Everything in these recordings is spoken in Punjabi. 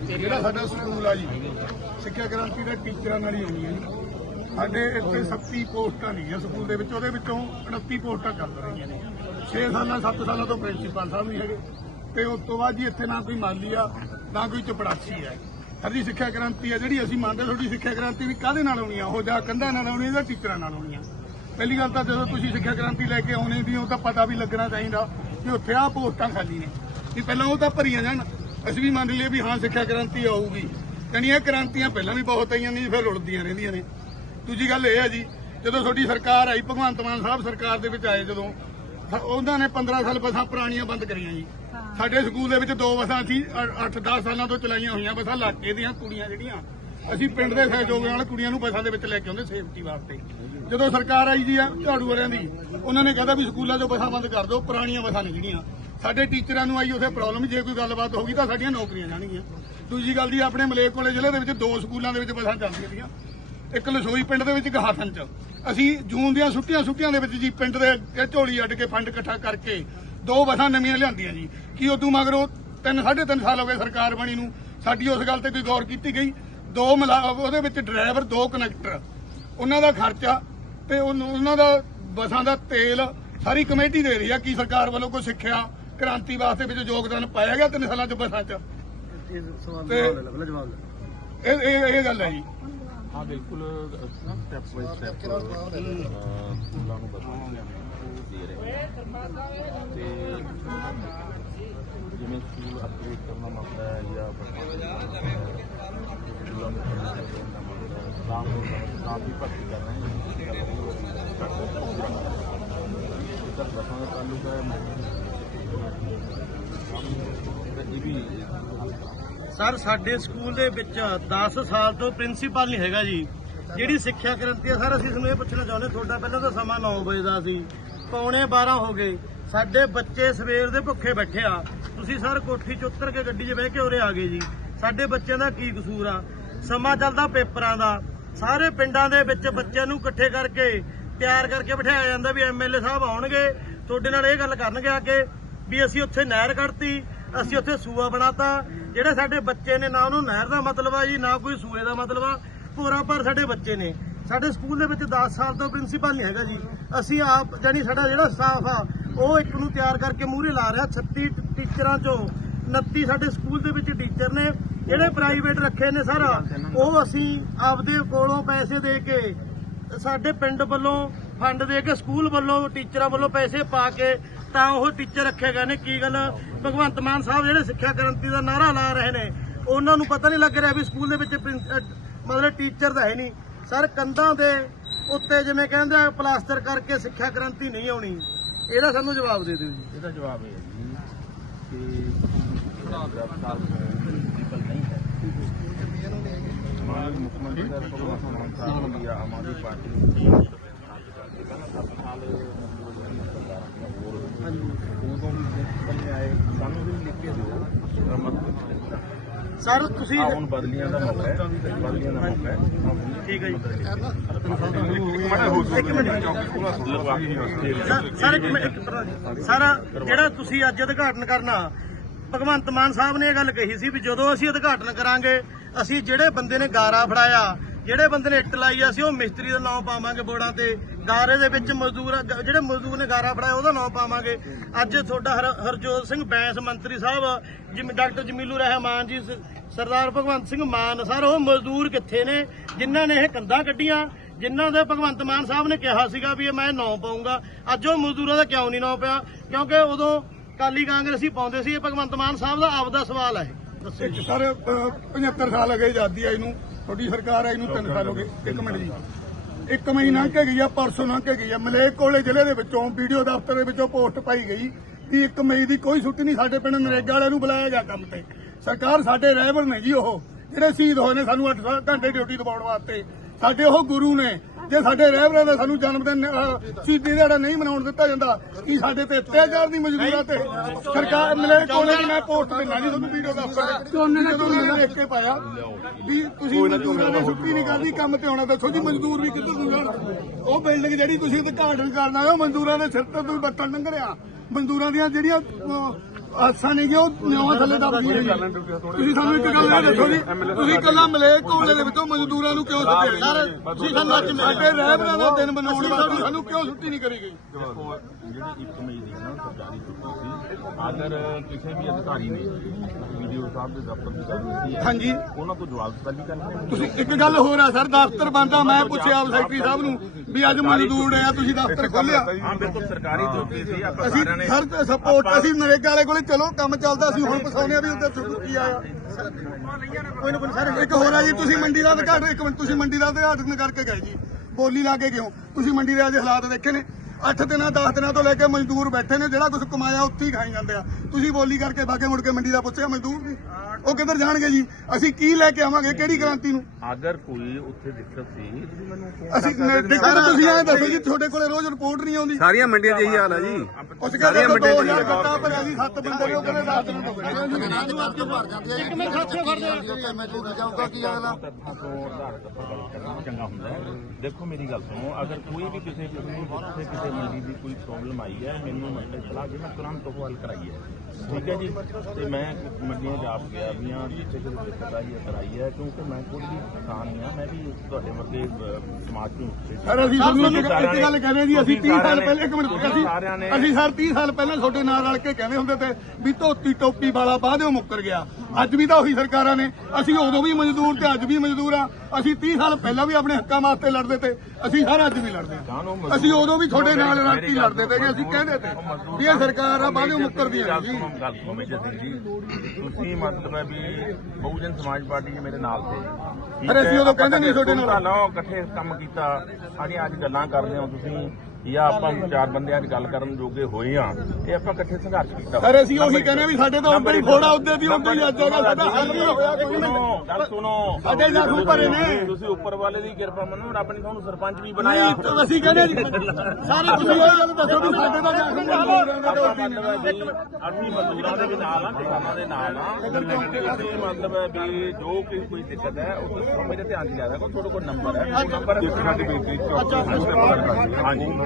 ਜਿਹੜਾ ਸਾਡਾ ਸਕੂਲ ਆ ਜੀ, ਸਿੱਖਿਆ ਕ੍ਰਾਂਤੀ ਦਾ ਟੀਚਰਾਂ ਨਾਲ ਹੀ ਹੋਣੀ ਹੈ ਜੀ। ਸਾਡੇ ਇੱਥੇ 37 ਪੋਸਟਾਂ ਨਹੀਂ ਸਕੂਲ ਦੇ ਵਿੱਚ, ਉਹਦੇ ਵਿੱਚੋਂ 29 ਪੋਸਟਾਂ ਚੱਲ ਰਹੀਆਂ ਨੇ। 6 ਸਾਲਾਂ 7 ਸਾਲਾਂ ਤੋਂ ਪ੍ਰਿੰਸੀਪਲ ਸਾਹਿਬ ਨਹੀਂ ਹੈਗੇ। ਤੇ ਉਸ ਤੋਂ ਬਾਅਦ ਜੀ ਇੱਥੇ ਨਾ ਕੋਈ ਮਾਲੀ ਆ, ਨਾ ਕੋਈ ਚਪੜਾਸੀ ਹੈ। ਸਾਡੀ ਸਿੱਖਿਆ ਕ੍ਰਾਂਤੀ ਆ ਜਿਹੜੀ ਅਸੀਂ ਮੰਨਦੇ ਤੁਹਾਡੀ ਸਿੱਖਿਆ ਕ੍ਰਾਂਤੀ ਵੀ ਕਾਹਦੇ ਨਾਲ ਆਉਣੀ ਆ? ਉਹ ਜਾਂ ਕੰਧਾਂ ਨਾਲ ਆਉਣੀ ਆ ਜਾਂ ਟੀਚਰਾਂ ਨਾਲ ਆਉਣੀ ਆ? ਪਹਿਲੀ ਗੱਲ ਤਾਂ ਜਦੋਂ ਤੁਸੀਂ ਸਿੱਖਿਆ ਕ੍ਰਾਂਤੀ ਲੈ ਕੇ ਆਉਣੇ ਦੀ ਉਹ ਤਾਂ ਪਤਾ ਵੀ ਲੱਗਣਾ ਚਾਹੀਦਾ ਕਿ ਉੱਥੇ ਆਹ ਪੋਸਟਾਂ ਖਾਲੀ ਨੇ। ਵੀ ਪਹਿਲਾਂ ਉਹ ਤਾਂ ਭਰੀਆਂ ਜਾਣ। ਅਸੀਂ ਵੀ ਮੰਨ ਲਈਏ ਵੀ ਹਾਂ ਸਿੱਖਿਆ ਕ੍ਰਾਂਤੀ ਆਊਗੀ। ਜਾਣੀ ਇਹ ਕ੍ਰਾਂਤੀਆਂ ਪਹਿਲਾਂ ਵੀ ਬਹੁਤ ਆਈਆਂ ਨੇ ਫਿਰ ਰੁਲਦੀਆਂ ਰਹਿੰਦੀਆਂ ਨੇ। ਦੂਜੀ ਗੱਲ ਇਹ ਹੈ ਜੀ ਜਦੋਂ ਤੁਹਾਡੀ ਸਰਕਾਰ ਆਈ ਭਗਵੰਤ ਮਾਨ ਸਾਹਿਬ ਸਰਕਾਰ ਦੇ ਵਿੱਚ ਆਏ ਜਦੋਂ ਉਹਨਾਂ ਨੇ 15 ਸਾਲ ਬੱਸਾਂ ਪੁਰਾਣੀਆਂ ਬੰਦ ਕਰੀਆਂ ਜੀ। ਸਾਡੇ ਸਕੂਲ ਦੇ ਵਿੱਚ ਦੋ ਬੱਸਾਂ ਸੀ 8-10 ਸਾਲਾਂ ਤੋਂ ਚਲਾਈਆਂ ਹੋਈਆਂ ਬੱਸਾਂ ਇਲਾਕੇ ਦੀਆਂ ਕੁੜੀਆਂ ਜਿਹੜੀਆਂ। ਅਸੀਂ ਪਿੰਡ ਦੇ ਸਹਿਯੋਗ ਨਾਲ ਕੁੜੀਆਂ ਨੂੰ ਬੱਸਾਂ ਦੇ ਵਿੱਚ ਲੈ ਕੇ ਆਉਂਦੇ ਸੇਫਟੀ ਵਾਸਤੇ। ਜਦੋਂ ਸਰਕਾਰ ਆਈ ਜੀ ਆ ਝਾੜੂ ਵਾਲਿਆਂ ਦੀ ਉਹਨਾਂ ਨੇ ਕਹਿੰਦਾ ਵੀ ਸਕੂਲਾਂ 'ਚੋਂ ਬੱਸਾਂ ਬੰਦ ਕਰ ਦਿਓ ਪੁਰਾਣੀਆਂ ਬੱਸਾਂ ਨੇ ਜਿਹੜੀਆਂ ਸਾਡੇ ਟੀਚਰਾਂ ਨੂੰ ਆਈ ਉਥੇ ਪ੍ਰੋਬਲਮ ਜੇ ਕੋਈ ਗੱਲਬਾਤ ਹੋਗੀ ਤਾਂ ਸਾਡੀਆਂ ਨੌਕਰੀਆਂ ਜਾਣਗੀਆਂ। ਦੂਜੀ ਗੱਲ ਜੀ, ਆਪਣੇ ਮਲੇਰਕੋਟਲੇ ਜ਼ਿਲ੍ਹੇ ਦੇ ਵਿੱਚ ਦੋ ਸਕੂਲਾਂ ਦੇ ਵਿੱਚ ਬੱਸਾਂ ਚੱਲਦੀਆਂ ਸੀਗੀਆਂ। ਇੱਕ ਲਸੋਈ ਪਿੰਡ ਦੇ ਵਿੱਚ, ਇੱਕ ਹਾਸਨ ਚ। ਅਸੀਂ ਜੂਨ ਦੀਆਂ ਛੁੱਟੀਆਂ ਛੁੱਟੀਆਂ ਦੇ ਵਿੱਚ ਜੀ, ਪਿੰਡ ਦੇ ਝੋਲੀ ਅੱਡ ਕੇ ਫੰਡ ਇਕੱਠਾ ਕਰਕੇ ਦੋ ਬੱਸਾਂ ਨਵੀਆਂ ਲਿਆਂਦੀਆਂ ਜੀ। ਕੀ ਉਦੋਂ ਮਗਰੋਂ ਤਿੰਨ, ਸਾਢੇ ਤਿੰਨ ਸਾਲ ਹੋ ਗਏ ਸਰਕਾਰ ਬਣੀ ਨੂੰ। ਸਾਡੀ ਉਸ ਗੱਲ ਤੇ ਕੋਈ ਗੌਰ ਕੀਤੀ ਗਈ। ਦੋ ਮਿਲਾ, ਉਹਦੇ ਵਿੱਚ ਡਰਾਈਵਰ, ਦੋ ਕਨੈਕਟਰ ਉਹਨਾਂ ਦਾ ਖਰਚਾ ਤੇ ਉਹਨ- ਉਹਨਾਂ ਦਾ ਬੱਸਾਂ ਦਾ ਤੇਲ ਸਾਰੀ ਕਮੇਟੀ ਦੇ ਰਹੀ ਆ। ਕੀ ਸਰਕਾਰ ਵੱਲੋਂ ਕੋਈ ਸਿੱਖਿਆ ਕ੍ਰਾਂਤੀ ਵਾਸਤੇ ਵਿੱਚ ਯੋਗਦਾਨ ਪਾਇਆ ਗਿਆ ਤਿੰਨ ਸਾਲਾਂ ਚ ਬੱਸਾਂ ਚ ਤੇ ਇਹ ਇਹ ਇਹ ਗੱਲ ਹੈ ਜੀ ਹਾਂ ਬਿਲਕੁਲ ਸਟੈਪ ਬਾਈ ਸਟੈਪ ਸਕੂਲਾਂ ਨੂੰ ਬਦਲਾਉਣਾ ਦੇ ਰਹੇ ਹਾਂ। ਤੇ ਜਿਵੇਂ ਸਕੂਲ ਅਪਗ੍ਰੇਡ ਕਰਨਾ ਮਸਲਾ ਹੈ ਜਾਂ ਬੱਸਾਂ ਦੇ ਸਕੂਲਾਂ ਨੂੰ ਅਪਗ੍ਰੇਡ ਕਰਨ ਦਾ ਮਸਲਾ ਹੈ ਸਟਾਫ ਨੂੰ ਸਟਾਫ ਦੀ ਭਰਤੀ ਕਰ ਰਹੇ ਹਾਂ ਜਿੱਦਾਂ ਬੱਸਾਂ ਦਾ ਤਾਲੁਕ ਹੈ ਵੀ ਸਰ, ਸਾਡੇ ਸਕੂਲ ਦੇ ਵਿੱਚ 10 ਸਾਲ ਤੋਂ ਪ੍ਰਿੰਸੀਪਲ ਨਹੀਂ ਹੈਗਾ ਜੀ। ਜਿਹੜੀ ਸਿੱਖਿਆ ਕ੍ਰਾਂਤੀ ਆ ਸਰ, ਅਸੀਂ ਤੁਹਾਨੂੰ ਇਹ ਪੁੱਛਣਾ ਚਾਹੁੰਦੇ ਤੁਹਾਡਾ ਪਹਿਲਾਂ ਤਾਂ ਸਮਾਂ 9 ਵਜੇ ਦਾ ਸੀ। ਪੌਣੇ 12 ਹੋ ਗਏ। ਸਾਡੇ ਬੱਚੇ ਸਵੇਰ ਦੇ ਭੁੱਖੇ ਬੈਠੇ ਆ। ਤੁਸੀਂ ਸਰ, ਕੋਠੀ 'ਚ ਉਤਰ ਕੇ ਗੱਡੀ 'ਚ ਬਹਿ ਕੇ ਉਰੇ ਆ ਗਏ ਜੀ। ਸਾਡੇ ਬੱਚਿਆਂ ਦਾ ਕੀ ਕਸੂਰ ਆ? ਸਮਾਂ ਚੱਲਦਾ ਪੇਪਰਾਂ ਦਾ। ਸਾਰੇ ਪਿੰਡਾਂ ਦੇ ਵਿੱਚ ਬੱਚਿਆਂ ਨੂੰ ਇਕੱਠੇ ਕਰਕੇ ਤਿਆਰ ਕਰਕੇ ਬਿਠਾਇਆ ਜਾਂਦਾ ਵੀ ਐਮਐਲਏ ਸਾਹਿਬ ਆਉਣਗੇ। ਤੁਹਾਡੇ ਨਾਲ ਇਹ ਗੱਲ ਕਰਨਗੇ ਆ ਕੇ ਵੀ ਅਸੀਂ ਉੱਥੇ ਨਹਿਰ ਕੱਢਤੀ, ਅਸੀਂ ਉੱਥੇ ਸੂਆ ਬਣਾਤਾ। ਜਿਹੜੇ ਸਾਡੇ ਬੱਚੇ ਨੇ, ਨਾ ਉਹਨੂੰ ਨਹਿਰ ਦਾ ਮਤਲਬ ਆ ਜੀ, ਨਾ ਕੋਈ ਸੂਏ ਦਾ ਮਤਲਬ ਆ ਪੂਰਾ ਪਰ ਸਾਡੇ ਬੱਚੇ ਨੇ। ਸਾਡੇ ਸਕੂਲ ਦੇ ਵਿੱਚ 10 ਸਾਲ ਤੋਂ ਪ੍ਰਿੰਸੀਪਲ ਨਹੀਂ ਹੈਗਾ ਜੀ। ਅਸੀਂ ਆਪ ਜਾਨੀ ਸਾਡਾ ਜਿਹੜਾ ਸਟਾਫ ਆ, ਉਹ ਇੱਕ ਨੂੰ ਤਿਆਰ ਕਰਕੇ ਮੂਹਰੇ ਲਾ ਰਿਹਾ 36 ਟੀਚਰਾਂ ਚੋਂ। 29 ਸਾਡੇ ਸਕੂਲ ਦੇ ਵਿੱਚ ਟੀਚਰ ਨੇ, ਜਿਹੜੇ ਪ੍ਰਾਈਵੇਟ ਰੱਖੇ ਨੇ ਸਰ, ਉਹ ਅਸੀਂ ਆਪਦੇ ਕੋਲੋਂ ਪੈਸੇ ਦੇ ਕੇ, ਸਾਡੇ ਪਿੰਡ ਵੱਲੋਂ ਫੰਡ ਦੇ ਕੇ ਸਕੂਲ ਵੱਲੋਂ, ਟੀਚਰਾਂ ਵੱਲੋਂ ਪੈਸੇ ਪਾ ਕੇ ਤਾਂ ਉਹ ਟੀਚਰ ਰੱਖੇ ਗਏ ਨੇ। ਕੀ ਗੱਲ? ਭਗਵੰਤ ਮਾਨ ਸਾਹਿਬ ਜਿਹੜੇ ਸਿੱਖਿਆ ਕ੍ਰਾਂਤੀ ਦਾ ਨਾਰਾ ਲਾ ਰਹੇ ਨੇ, ਉਹਨਾਂ ਨੂੰ ਪਤਾ ਨਹੀਂ ਲੱਗ ਰਿਹਾ ਵੀ ਸਕੂਲ ਦੇ ਵਿੱਚ ਮਤਲਬ ਟੀਚਰ ਤਾਂ ਹੈ ਨਹੀਂ। ਸਰ, ਕੰਧਾਂ ਦੇ ਉੱਤੇ ਜਿਵੇਂ ਕਹਿੰਦੇ ਆ, ਪਲਾਸਟਰ ਕਰਕੇ ਸਿੱਖਿਆ ਕ੍ਰਾਂਤੀ ਨਹੀਂ ਆਉਣੀ। ਇਹਦਾ ਸਾਨੂੰ ਜਵਾਬ ਦੇ ਦਿਓ ਜੀ। ਇਹਦਾ ਜਵਾਬ ਇਹ ਹੈ ਜੀ ਕਿ ਗ੍ਰਿਫਤਾਰ ਪ੍ਰਿੰਸੀਪਲ ਨਹੀਂ ਹੈ ਮੁੱਖ ਮੰਤਰੀ ਦਾ ਭਗਵੰਤ ਮਾਨ ਸਾਹਿਬ ਦੀ ਪਾਰਟੀ ਸਰ ਤੁਸੀਂ ਹੁਣ ਬਦਲੀਆਂ ਦਾ ਮੌਕਾ ਹੈ। ਬਦਲੀਆਂ ਦਾ ਮੌਕਾ ਹੈ। ਠੀਕ ਹੈ ਜੀ। ਇੱਕ ਮਿੰਟ। ਸਰ- ਇੱਕ ਮਿੰਟ। ਸਰ ਜਿਹੜਾ ਤੁਸੀਂ ਅੱਜ ਉਦਘਾਟਨ ਕਰਨਾ ਭਗਵੰਤ ਮਾਨ ਸਾਹਿਬ ਨੇ ਇਹ ਗੱਲ ਕਹੀ ਸੀ ਵੀ ਜਦੋਂ ਅਸੀਂ ਉਦਘਾਟਨ ਕਰਾਂਗੇ ਅਸੀਂ ਜਿਹੜੇ ਬੰਦੇ ਨੇ ਗਾਰਾ ਫੜਾਇਆ ਜਿਹੜੇ ਬੰਦੇ ਨੇ ਇੱਟ ਲਾਈ ਆ, ਅਸੀਂ ਉਹ ਮਿਸਤਰੀ ਦਾ ਨਾਮ ਪਾਵਾਂਗੇ ਬੋਰਡਾਂ ਤੇ। ਗਾਰੇ ਦੇ ਵਿੱਚ ਮਜ਼ਦੂਰ ਗ- ਜਿਹੜੇ ਮਜ਼ਦੂਰ ਨੇ ਗਾਰਾ ਫੜਾਇਆ ਉਹਦਾ ਨਾਮ ਪਾਵਾਂਗੇ। ਅੱਜ ਤੁਹਾਡਾ ਹਰ- ਹਰਜੋਤ ਸਿੰਘ ਬੈਂਸ ਮੰਤਰੀ ਸਾਹਿਬ ਜਿਵੇਂ ਡਾਕਟਰ ਜਮੀਲੂ ਰਹਿਮਾਨ ਜੀ ਸ- ਸਰਦਾਰ ਭਗਵੰਤ ਸਿੰਘ ਮਾਨ ਸਰ ਉਹ ਮਜ਼ਦੂਰ ਕਿੱਥੇ ਨੇ? ਜਿਨ੍ਹਾਂ ਨੇ ਇਹ ਕੰਧਾਂ ਕੱਢੀਆਂ ਜਿਨ੍ਹਾਂ ਦੇ ਭਗਵੰਤ ਮਾਨ ਸਾਹਿਬ ਨੇ ਕਿਹਾ ਸੀਗਾ ਵੀ ਇਹ ਮੈਂ ਨਾਂ ਪਾਉਂਗਾ ਅੱਜ ਉਹ ਮਜ਼ਦੂਰਾਂ ਦਾ ਕਿਉਂ ਨਹੀਂ ਨਾਂ ਪਿਆ? ਕਿਉਂਕਿ ਉਦੋਂ ਕਾਲੀ ਕਾਂਗਰਸੀ ਪਾਉਂਦੇ ਸੀ ਇਹ ਭਗਵੰਤ ਮਾਨ ਸਾਹਿਬ ਦਾ ਆਪਦਾ ਸਵਾਲ ਹੈ। ਇਹ। ਦੱਸੋ ਇੱਕ ਸਰ ਅਹ, 75 ਸਾਲ ਹੋ ਗਏ ਆਜ਼ਾਦੀ ਆਈ ਨੂੰ। ਤੁਹਾਡੀ ਸਰਕਾਰ ਆਈ ਨੂੰ 3 ਸਾਲ ਹੋ ਗਏ। ਇੱਕ ਮਿੰਟ ਜੀ। ਇੱਕ ਮਹੀਨਾ ਲੰਘ ਕੇ ਗਈ ਆ ਪਰਸੋਂ ਲੰਘ ਕੇ ਗਈ ਆ। ਮਲੇਕ ਕੋਲੇ ਜ਼ਿਲ੍ਹੇ ਦੇ ਵਿੱਚੋਂ ਵੀਡੀਓ ਦਫ਼ਤਰ ਦੇ ਵਿੱਚੋਂ ਪੋਸਟ ਪਾਈ ਗਈ ਕਿ 1 ਮਈ ਦੀ ਕੋਈ ਛੁੱਟੀ ਨਹੀਂ ਸਾਡੇ ਪਿੰਡ ਨਰੇਗਾ ਵਾਲਿਆਂ ਨੂੰ ਬੁਲਾਇਆ ਗਿਆ ਕੰਮ ਤੇ। ਸਰਕਾਰ ਸਾਡੇ ਰਹਿਬਰ ਨੇ ਜੀ ਉਹ ਜਿਹੜੇ ਸ਼ਹੀਦ ਹੋਏ ਨੇ ਸਾਨੂੰ 8 ਘੰਟੇ ਡਿਊਟੀ ਦਿਵਾਉਣ ਵਾਸਤੇ। ਸਾਡੇ ਉਹ ਗੁਰੂ ਨੇ ਜੇ ਸਾਡੇ ਰਹਿਬਰਾਂ ਦਾ ਸਾਨੂੰ ਜਨਮ ਦਿਨ ਸ਼ਹੀਦੀ ਦਿਹਾੜਾ ਨਹੀਂ ਮਨਾਉਣ ਦਿੱਤਾ ਜਾਂਦਾ ਕੀ ਸਾਡੇ ਤੇ ਅਤਿਆਚਾਰ ਦੀ ਮਜਬੂਰਾ ਤੇ ਸਰਕਾਰ ਮਲੇ ਕੋਲੇ ਮੈਂ ਪੋਸਟ ਦਿੰਦਾ ਜੀ ਤੁਹਾਨੂੰ ਵੀਡੀਓ ਦਾ ਉਹਨੇ ਜਦੋਂ ਲਿਖ ਕੇ ਪਾਇਆ ਵੀ ਤੁਸੀਂ ਮਜ਼ਦੂਰਾਂ ਨੇ ਛੁੱਟੀ ਨਹੀਂ ਕਰਦੀ ਕੰਮ ਤੇ ਆਉਣਾ ਦੱਸੋ ਜੀ ਮਜ਼ਦੂਰ ਵੀ ਕਿੱਧਰ ਨੂੰ ਜਾਣ? ਉਹ ਬਿਲਡਿੰਗ ਜਿਹੜੀ ਤੁਸੀਂ ਉਦਘਾਟਨ ਕਰਨਾ ਹੈ ਉਹ ਮਜ਼ਦੂਰਾਂ ਦੇ ਸਿਰ ਤੇ ਤੁਸੀਂ ਬੱਤਨ ਲੰਘ ਰਿਹਾ ਮਜ਼ਦੂਰਾਂ ਦੀਆਂ ਜਿਹੜੀਆਂ ਆਸਾਂ ਨਹੀਂ ਕਿ ਉਹ ਨਿਆਵਾਂ ਥੱਲੇ ਦੱਬਦੀ ਹੈ ਜੀ ਤੁਸੀਂ ਸਾਨੂੰ ਇੱਕ ਗੱਲ ਇਹ ਦੱਸੋ ਜੀ ਤੁਸੀਂ ਕੱਲਾ ਮਲੇਕ ਕੋਲੇ ਦੇ ਵਿੱਚੋਂ ਮਜ਼ਦੂਰਾਂ ਨੂੰ ਕਿਉਂ ਸੁੱਟਿਆ ਸਰ ਤੁਸੀਂ ਸਾਨੂੰ ਅੱਜ ਮਿਲੇ ਸਾਡੇ ਰਹਿਬਰਾਂ ਦਾ ਦਿਨ ਬਣਾਉਣ ਵਾਸਤੇ ਸਾਨੂੰ ਕਿਉਂ ਛੁੱਟੀ ਨਹੀਂ ਕਰੀ ਗਈ? ਜਿਹੜੀ ਇੱਕ ਮਈ ਦੀ ਨਾ ਸਰਕਾਰੀ ਛੁੱਟੀ ਸੀ ਅਗਰ ਕਿਸੇ ਵੀ ਅਧਿਕਾਰੀ ਨੇ ਵੀਡੀਓ ਸਾਹਿਬ ਦੇ ਦਫ਼ਤਰ ਗੱਲ ਕੀਤੀ ਹੈ ਹਾਂਜੀ। ਉਹਨਾਂ ਤੋਂ ਜਵਾਬ ਤਲਬੀ ਕਰਨੀ ਹੈ ਤੁਸੀਂ ਇੱਕ ਗੱਲ ਹੋਰ ਆ ਸਰ ਦਫ਼ਤਰ ਬੰਦਾ ਮੈਂ ਪੁੱਛਿਆ ਸੈਕਟਰੀ ਸਾਹਿਬ ਨੂੰ ਵੀ ਅੱਜ ਮਜ਼ਦੂਰ ਆ ਤੁਸੀਂ ਦਫ਼ਤਰ ਖੋਲਿਆ ਹਾਂ ਬਿਲਕੁਲ ਸਰਕਾਰੀ ਡਿਊਟੀ ਸੀ ਆਪਾਂ ਸਾਰਿਆਂ ਨੇ ਹਰ ਸਪੋਰਟ ਅਸੀਂ ਨਰੇਗਾ ਵਾਲੇ ਕੋਲੇ ਚਲੋ ਕੰਮ ਚੱਲਦਾ ਸੀ ਹੁਣ ਪਸਾਉਨੇ ਆ ਵੀ ਉੱਧਰ ਛੁੱਟ ਕੀ ਆਇਆ। ਕੋਈ ਨਾ ਕੋਈ ਸਰ ਇੱਕ ਹੋਰ ਆ ਜੀ ਤੁਸੀਂ ਮੰਡੀ ਦਾ ਉਦਘਾਟਨ ਇੱਕ ਮਿੰਟ ਤੁਸੀਂ ਮੰਡੀ ਦਾ ਉਦਘਾਟਨ ਕਰਕੇ ਗਏ ਜੀ। ਬੋਲੀ ਲਾ ਕੇ ਕਿਉਂ? ਤੁਸੀਂ ਮੰਡੀ ਦੇ ਅੱਜ ਹਾਲਾਤ ਦੇਖੇ ਨੇ। 8 ਦਿਨਾਂ 10 ਦਿਨਾਂ ਤੋਂ ਲੈ ਕੇ ਮਜ਼ਦੂਰ ਬੈਠੇ ਨੇ ਜਿਹੜਾ ਕੁਝ ਕਮਾਇਆ ਉੱਥੇ ਹੀ ਖਾਈ ਜਾਂਦੇ ਆ। ਤੁਸੀਂ ਬੋਲੀ ਕਰਕੇ ਬਾਗੇ ਮੁੜ ਕੇ ਮੰਡੀ ਦਾ ਪੁੱਛਿਆ ਮਜ਼ਦੂਰ ਦੀ ਉਹ ਕਿੱਧਰ ਜਾਣਗੇ ਜੀ? ਅਸੀਂ ਕੀ ਲੈ ਕੇ ਆਵਾਂਗੇ? ਕਿਹੜੀ ਕ੍ਰਾਂਤੀ ਨੂੰ? ਅਗਰ ਕੋਈ ਉੱਥੇ ਦਿੱਕਤ ਸੀ ਤੁਸੀਂ ਮੈਨੂੰ ਅਸੀਂ ਕਰ ਸਕਦੇ ਦਿੱਕਤ ਤੁਸੀਂ ਐਂ ਦੱਸੋ ਜੀ ਤੁਹਾਡੇ ਕੋਲੇ ਰੋਜ਼ ਰਿਪੋਰਟ ਨਹੀਂ ਆਉਂਦੀ। ਸਾਰੀਆਂ ਮੰਡੀਆਂ 'ਚ ਇਹੀ ਹਾਲ ਆ ਜੀ। ਉਸ ਕਹਿੰਦੇ 2000 ਕੱਟਾ ਭਰਿਆ ਸੀ 7 ਬੰਦੇ ਨੇ ਉਹ ਕਹਿੰਦੇ 10 ਦਿਨ ਤੋਂ। ਬੈਠੇ ਇੱਕ ਮਿੰਟ ਸਾਥੀਓ ਖੜਦੇ ਆ। ਤੱਥਾਂ ਤੋਂ ਆਧਾਰਿਤ ਆਪਾਂ ਗੱਲ ਕਰਨਾ ਚੰਗਾ ਹੁੰਦਾ ਹੈ। ਦੇਖੋ ਮੇਰੀ ਗੱਲ ਸੁਣੋ ਅਗਰ ਕੋਈ ਵੀ ਕਿਸੇ ਕਿਸੇ ਮੰਡੀ ਦੀ ਕੋਈ ਪ੍ਰੋਬਲਮ ਆਈ ਹੈ ਮੈਨੂੰ ਇਤਲਾਹ ਦੇ ਮੈਂ ਤੁਰੰਤ ਉਹ ਹੱਲ ਕਰਾਈ ਹੈ। ਠੀਕ ਹੈ ਜੀ? ਤੇ ਮੈਂ ਮੰਡੀਆਂ ਜਾ ਕੇ ਗਿਆ ਵੀ ਹਾਂ ਜਿੱਥੇ ਕੋਈ ਦਿੱਕਤ ਆਈ ਹੈ ਕਰਾਈ ਹੈ ਕਿਉਂਕਿ ਮੈਂ ਖੁਦ ਵੀ ਕਿਸਾਨ ਹੀ ਹਾਂ ਮੈਂ ਵੀ ਤੁਹਾਡੇ ਵਰਗੇ ਸਮਾਜ ਨੂੰ ਸਰ ਅਸੀਂ ਤੁਹਾਨੂੰ ਇੱਕ ਗੱਲ ਕਹਿੰਦੇ ਜੀ ਅਸੀਂ 30 ਸਾਲ ਪਹਿਲੇ ਇੱਕ ਮਿੰਟ ਅਸੀਂ ਅਸੀਂ ਸਰ 30 ਸਾਲ ਪਹਿਲਾਂ ਤੁਹਾਡੇ ਨਾਲ ਰਲ ਕੇ ਕਹਿੰਦੇ ਹੁੰਦੇ ਤੇ ਵੀ ਧੋਤੀ ਟੋਪੀ ਵਾਲਾ ਬਾਅਦੋਂ ਮੁੱਕਰ ਗਿਆ। ਅੱਜ ਵੀ ਤਾਂ ਉਹੀ ਸਰਕਾਰਾਂ ਨੇ। ਅਸੀਂ ਉਦੋਂ ਵੀ ਮਜ਼ਦੂਰ ਤੇ ਅੱਜ ਵੀ ਮਜ਼ਦੂਰ ਆ। ਅਸੀਂ 30 ਸਾਲ ਪਹਿਲਾਂ ਵੀ ਆਪਣੇ ਹੱਕਾਂ ਵਾਸਤੇ ਲੜਦੇ ਤੇ ਅਸੀਂ ਹਰ ਅੱਜ ਵੀ ਲੜਦੇ ਮਜ਼ਦੂਰ- ਅਸੀਂ ਉਦੋਂ ਵੀ ਤੁਹਾਡੇ ਨਾਲ ਗੱਲ ਲੜਦੇ ਤੇ ਅਸੀਂ ਕਹਿੰਦੇ ਤੇ। ਵੀ ਇਹ ਸਰਕਾਰ ਆ ਬਾਅਦੋਂ ਮੁੱਕਰਦੀ ਹੈ ਜੀ ਗੱਲ ਸੁਣੋ ਜੀ। ਤੁਸੀਂ ਮਤਲਬ ਹੈ ਵੀ ਬਹੁਜਨ ਸਮਾਜ ਪਾਰਟੀ ਦੇ ਮੇਰੇ ਨਾਲ ਤੇ। ਅਰੇ ਅਸੀਂ ਉਦੋਂ ਕਹਿੰਦੇ ਨਹੀਂ ਤੁਹਾਡੇ ਨਾਲ। ਲਓ ਇਕੱਠੇ ਕੰਮ ਕੀਤਾ। ਸਾਡੀਆਂ ਅੱਜ ਗੱਲਾਂ ਕਰਦੇ ਹੋ ਤੁਸੀਂ। ਜਾਂ ਆਪਾਂ ਚਾਰ ਬੰਦਿਆਂ ਦੀ ਗੱਲ ਕਰਨ ਜੋਗੇ ਹੋਏ ਆ ਇਹ ਆਪਾਂ ਇਕੱਠੇ ਸੰਘਰਸ਼ ਕੀਤਾ ਸਰ ਅਸੀਂ ਉਹੀ ਕਹਿੰਦੇ ਵੀ ਸਾਡੇ ਤਾਂ ਉੱਧਰ ਹੀ ਫੋੜਾ ਉੱਧਰ ਦੀ ਉੱਧਰ ਹੀ ਅੱਜ ਸਾਡਾ ਹੱਲ ਨਹੀਂ ਹੋਇਆ ਕੋਈ ਸੁਣੋ ਗੱਲ ਸੁਣੋ। ਸਾਡੇ ਜ਼ਖਮ ਭਰੇ ਨੇ। ਤੁਸੀਂ ਉੱਪਰ ਵਾਲੇ ਦੀ ਕਿਰਪਾ ਮੰਨੋ ਰੱਬ ਨੇ ਤੁਹਾਨੂੰ ਸਰਪੰਚ ਵੀ ਬਣਾਇਆ। ਨਹੀਂ ਅਸੀਂ ਕਹਿੰਦੇ ਜੀ ਸਾਰੇ ਤੁਸੀਂ ਇਹ ਗੱਲ ਦੱਸੋ ਵੀ ਸਾਡੇ ਤਾਂ ਜ਼ਖਮ ਅਸੀਂ ਮਜ਼ਦੂਰਾਂ ਦੇ ਨਾਲ ਆ ਕਿਸਾਨਾਂ ਦੇ ਨਾਲ ਆ। ਮਤਲਬ ਹੈ ਵੀ ਜੋ ਕਿ ਕੋਈ ਦਿੱਕਤ ਹੈ ਉਹ ਤੁਸੀਂ ਮੇਰੇ ਧਿਆਨ ਚ ਲਿਆ ਦੇਖੋ ਤੁਹਾਡੇ ਕੋਲ ਨੰਬਰ ਹੈ। ਨੰਬਰ ਸਾਡੀ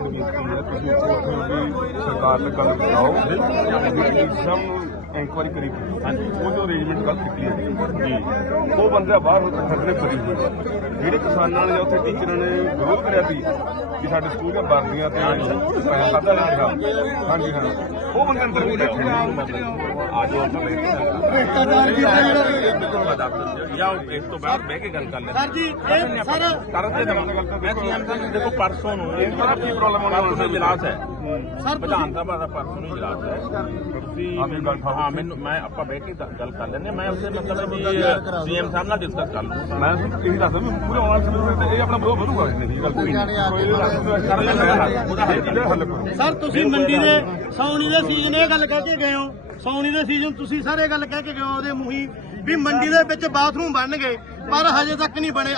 ਬੇਨਤੀ ਹਾਂਜੀ ਤੁਸੀਂ ਉੱਥੇ ਸਰਕਾਰ ਨਾਲ ਗੱਲ ਕਰਾਓ। ਸਮ ਇਨਕੁਆਰੀ ਕਰੀ। ਹਾਂਜੀ ਉਹ ਜੋ ਅਰੇਂਜਮੈਂਟ ਗੱਲ ਕੀਤੀ ਹੈ ਜੀ। ਉਹ ਬੰਦਾ ਬਾਹਰ ਖਤਰੇ ਫਰੀ ਹੋਏ ਜਿਹੜੇ ਕਿਸਾਨਾਂ ਨੇ ਉੱਥੇ ਟੀਚਰਾਂ ਨੇ ਵਿਰੋਧ ਕਰਿਆ ਸੀ ਕਿ ਸਾਡੇ ਸਕੂਲ ਦੀਆਂ ਵਰਦੀਆਂ ਤੇ ਪੈਸਾ ਖਾਦਾ ਜਾ ਰਿਹਾ ਹਾਂਜੀ ਹਾਂ। ਉਹ ਬੰਦੇ ਅੰਦਰ ਵੀ ਬੈਠੇ ਨੇ। ਆਜੋ ਆਪਾਂ ਬੈਠ ਕੇ ਭ੍ਰਿਸ਼ਟਾਚਾਰ ਕੀਤਾ ਜਿਹੜਾ ਕਰਾਂਗੇ ਜਾਂ ਇਸ ਤੋਂ ਬਾਅਦ ਬਹਿ ਕੇ ਗੱਲ ਕਰ ਲੈਂਦੇ। ਸਰ ਜੀ ਇਹ ਸਰ ਕਰਨ ਦੇ ਦਵਾਂਗੇ ਮੈਂ ਸੀਐਮ ਸਾਹਿਬ ਦੇਖੋ ਪਰਸੋਂ ਨੂੰ ਇਹ ਬੜਾ ਕੀ ਪ੍ਰੋਬਲਮ ਹੋਣਾ ਪਰਸੋਂ ਨੂੰ ਇਜਲਾਸ ਹੈ। ਸਰ ਵਿਧਾਨ ਸਭਾ ਦਾ ਪਰਸੋਂ ਨੂੰ ਇਜਲਾਸ ਹੈ। ਤੁਸੀਂ ਹਾਂ ਮੈਨੂੰ ਮੈਂ ਆਪਾਂ ਬਹਿ ਕੇ ਗੱਲ ਗੱਲ ਕਰ ਲੈਂਦੇ ਹਾਂ। ਮੈਂ ਉਸੇ ਮਤਲਬ ਵੀ ਸੀਐਮ ਸਾਹਿਬ ਨਾਲ ਡਿਸਕਸ ਕਰ ਲੂੰ ਮੈਂ ਇਹੀ ਦੱਸਦਾ ਵੀ ਪੂਰੇ ਆਉਣ ਵਾਲੇ ਸਮੇਂ ਵਿੱਚ ਇਹ ਆਪਣਾ ਬਹੁਤ ਵਧੂਗਾ ਇਹ ਗੱਲ ਕੋਈ ਨਹੀਂ। ਕਰ ਲੈਂਦੇ ਉਹਦਾ ਹੱਲ ਕਰੋ। ਸਰ ਤੁਸੀਂ ਮੰਡੀ ਦੇ ਸੌਣੀ ਦੇ ਸੀਜ਼ਨ ਇਹ ਗੱਲ ਕਹਿ ਕੇ ਗਏ ਹੋ। ਸੌਣੀ ਦੇ ਸੀਜ਼ਨ ਤੁਸੀਂ ਸਾਰੇ ਗੱਲ ਕਹਿ ਕੇ ਗਏ ਉਹਦੇ ਮੂੰਹੀ ਵੀ ਮੰਡੀ ਦੇ ਵਿੱਚ ਬਾਥਰੂਮ ਬਣ ਗਏ ਪਰ ਹਜੇ ਤੱਕ ਨਹੀਂ ਬਣੇ।